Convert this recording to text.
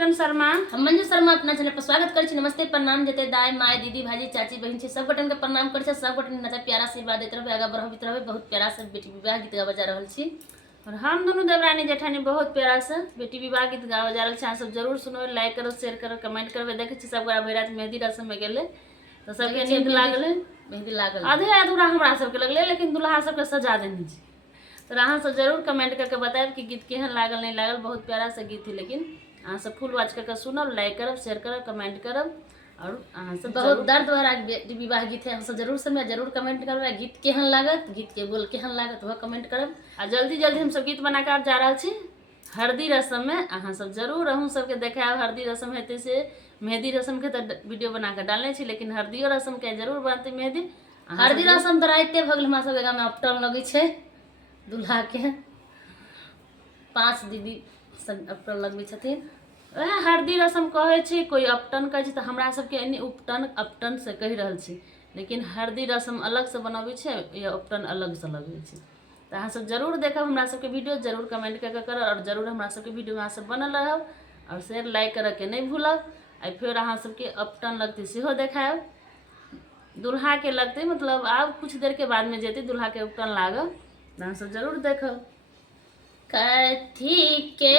किरण शर्मा। हम मंजू शर्मा अपना चैनल पर स्वागत करै छी। नमस्ते प्रणाम जते दाई माय दीदी भाजी चाची बहन छी सब गोटन के प्रणाम करै छी। सब गोटन नचा प्यारा आशीर्वाद देत रहबे, आगा बढ़बैत रहबे। बहुत प्यारा से बेटी विवाह गीत गावा जा रहल छी और हम दोनों देवरानी जेठानी बहुत प्यारा से बेटी विवाह गीत गावा जा रहल छी। सब जरूर सुनो, लाइक करो, शेयर करो, कमेंट करबे। देखे छी सब गोरा भैरात मेहंदी रस्म में गेले तो सबके नींद लागले, मेहंदी लागल आधे अधूरा हमरा सबके लगले, लेकिन दुल्हा सबके सजा देनी छी। तो अहाँ सब जरूर कमेंट करके बताएब कि गीत केहन लागल नहीं लागल। बहुत प्यारा सा गीत है, लेकिन अहाँ सब फुल वॉच करके सुनब, लाइक करब, शेयर करब, कमेंट करब। और अहाँ सब बहुत दर्द भरा विवाह गीत है। हम सब जरूर सुनबे, जरूर कमेंट करबे। गीत केहन लागत, गीत के बोल केहन लागत वह कमेंट करब। आ जल्दी जल्दी हम सब गीत बना के जा रहा छी हल्दी रस्म में। अहाँ सब जरूर अहूँ सबके देखाब। हल्दी रस्म हेतै से मेहंदी रस्म के तो वीडियो बना के डालने छी, लेकिन हल्दियो रस्म के जरूर बनते मेहंदी। हल्दी रस्म तो राइते भगल हमरा सब गाँव में अपटन लगे छे दुल्हा के 5 दीदी सब अपटन लगबे छथिन। वह हल्दी रस्म कहे छी, कोई अपटन कहे छी, तो हमरा सबके एने उपटन अपटन से कह रहल छी, लेकिन हल्दी रस्म अलग से बनाबे छे या उपटन अलग से लगबे छे। तो अहाँ सब जरूर देखब हमरा सबके वीडियो, जरूर कमेंट करके करब। और जरूर हमरा सबके वीडियो में अहाँ सब बनल रहब और शेयर लाइक करे के नहीं भूलब। आ फिर अहाँ सबके अपटन लगते सेहो देखायब। दुल्हा के लगते मतलब अब कुछ देर के बाद में जेते दुल्हा के उपटन लागब, अहाँ सब जरूर देखब। कथी के